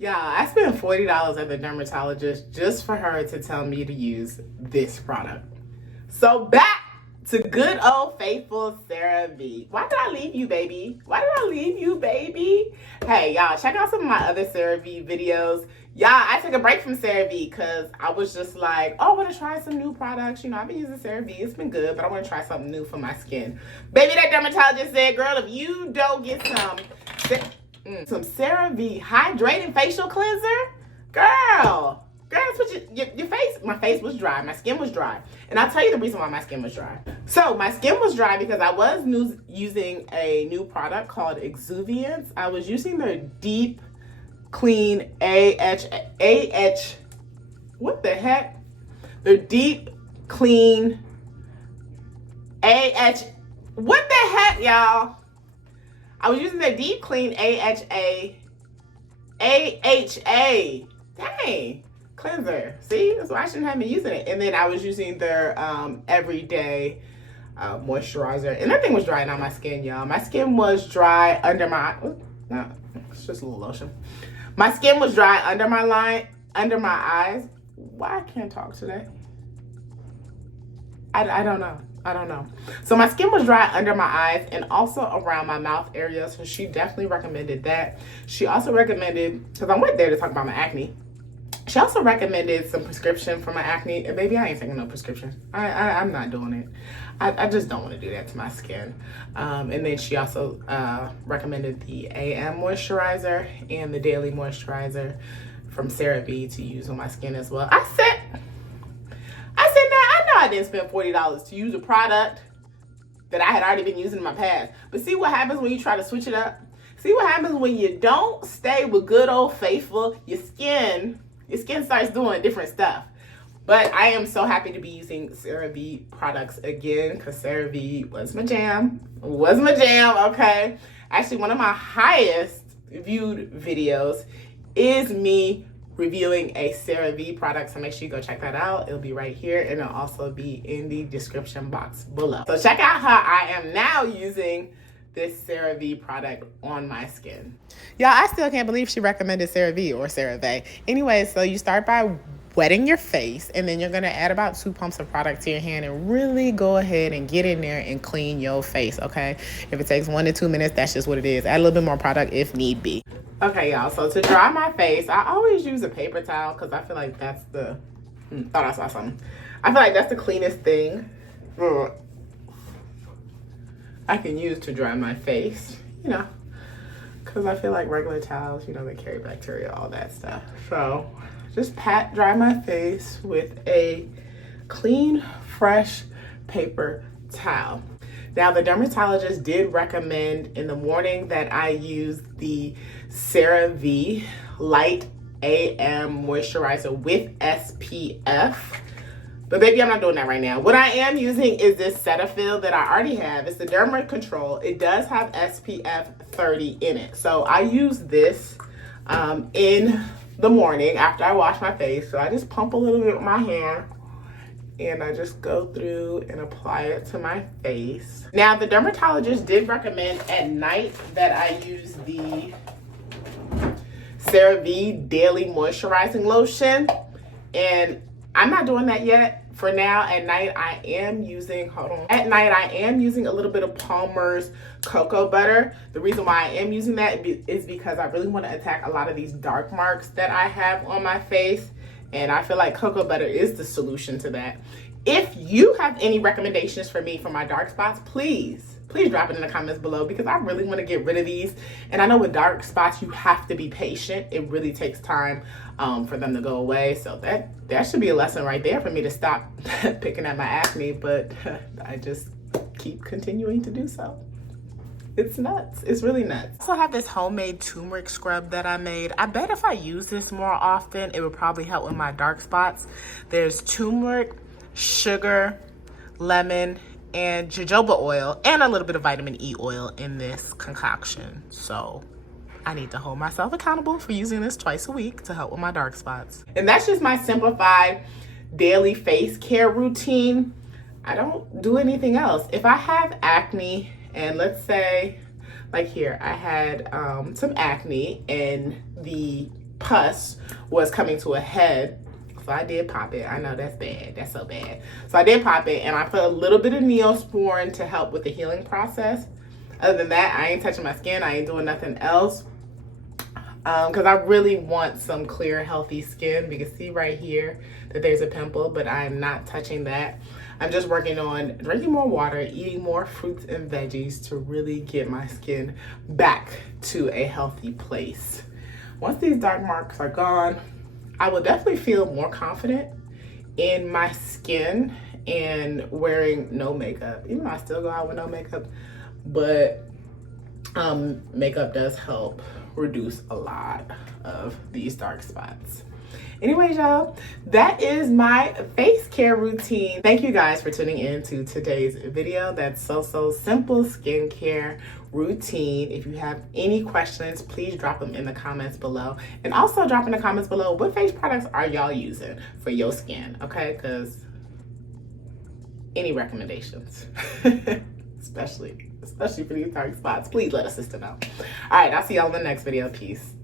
Yeah, I spent $40 at the dermatologist just for her to tell me to use this product. So back to good old faithful Cerave. Why did I leave you, baby? Why did I leave you, baby? Hey, y'all, check out some of my other Cerave videos. Y'all, I took a break from Cerave because I was just like, oh, I want to try some new products. You know, I've been using Cerave. It's been good, but I want to try something new for my skin. Baby, that dermatologist said, girl, if you don't get some Cerave Hydrating Facial Cleanser, girl, that's what your face, my face was dry, my skin was dry. And I'll tell you the reason why my skin was dry. So my skin was dry because I was using a new product called Exuviance. I was using their Deep Clean what the heck? Their Deep Clean what the heck, y'all? I was using their Deep Clean AHA, dang, cleanser. See, that's why I shouldn't have been using it. And then I was using their everyday moisturizer, and that thing was drying on my skin, y'all. My skin was dry under my, no, it's just a little lotion. My skin was dry under my eyes. Why I can't talk today? I don't know. I don't know. So my skin was dry under my eyes and also around my mouth area. So she definitely recommended that. She also recommended, because I went there to talk about my acne. She also recommended some prescription for my acne. And baby, I ain't taking no prescription. I'm not doing it. I just don't want to do that to my skin. And then she also recommended the AM moisturizer and the daily moisturizer from Cerave to use on my skin as well. I said, I didn't spend $40 to use a product that I had already been using in my past. But see what happens when you try to switch it up? See what happens when you don't stay with good old faithful, your skin starts doing different stuff. But I am so happy to be using Cerave products again because Cerave was my jam. Okay? Actually, one of my highest viewed videos is me reviewing a Cerave product, so make sure you go check that out. It'll be right here, and it'll also be in the description box below. So check out how I am now using this Cerave product on my skin. Y'all, I still can't believe she recommended Cerave or Cerave. Anyway, so you start by wetting your face, and then you're gonna add about 2 pumps of product to your hand and really go ahead and get in there and clean your face, okay? If it takes 1 to 2 minutes, that's just what it is. Add a little bit more product if need be. Okay, y'all, so to dry my face, I always use a paper towel because I feel like that's the, thought I saw something. I feel like that's the cleanest thing I can use to dry my face, you know, because I feel like regular towels, you know, they carry bacteria, all that stuff. So just dry my face with a clean, fresh paper towel. Now, the dermatologist did recommend in the morning that I use the Cerave Light AM Moisturizer with SPF. But baby, I'm not doing that right now. What I am using is this Cetaphil that I already have. It's the Derma Control. It does have SPF 30 in it. So I use this in the morning after I wash my face. So I just pump a little bit with my hand. And I just go through and apply it to my face. Now, the dermatologist did recommend at night that I use the Cerave Daily Moisturizing Lotion. And I'm not doing that yet. For now, at night, I am using a little bit of Palmer's Cocoa Butter. The reason why I am using that is because I really want to attack a lot of these dark marks that I have on my face. And I feel like cocoa butter is the solution to that. If you have any recommendations for me for my dark spots, please drop it in the comments below because I really want to get rid of these. And I know with dark spots, you have to be patient. It really takes time for them to go away. So that should be a lesson right there for me to stop picking at my acne, but I just keep continuing to do so. It's nuts. It's really nuts. I also have this homemade turmeric scrub that I made. I bet if I use this more often, it would probably help with my dark spots. There's turmeric, sugar, lemon, and jojoba oil, and a little bit of vitamin E oil in this concoction. So I need to hold myself accountable for using this twice a week to help with my dark spots. And that's just my simplified daily face care routine. I don't do anything else. If I have acne, and let's say, like here, I had some acne and the pus was coming to a head. So I did pop it. I know that's bad. That's so bad. So I did pop it, and I put a little bit of Neosporin to help with the healing process. Other than that, I ain't touching my skin. I ain't doing nothing else. Because I really want some clear, healthy skin. You can see right here that there's a pimple, but I'm not touching that. I'm just working on drinking more water, eating more fruits and veggies to really get my skin back to a healthy place. Once these dark marks are gone, I will definitely feel more confident in my skin and wearing no makeup. Even though I still go out with no makeup, but makeup does help reduce a lot of these dark spots. Anyways, y'all, that is my face care routine. Thank you guys for tuning in to today's video. That's so simple skincare routine. If you have any questions, please drop them in the comments below. And also drop in the comments below, what face products are y'all using for your skin, okay? Because any recommendations, especially for these dark spots, please let us know. All right, I'll see y'all in the next video. Peace.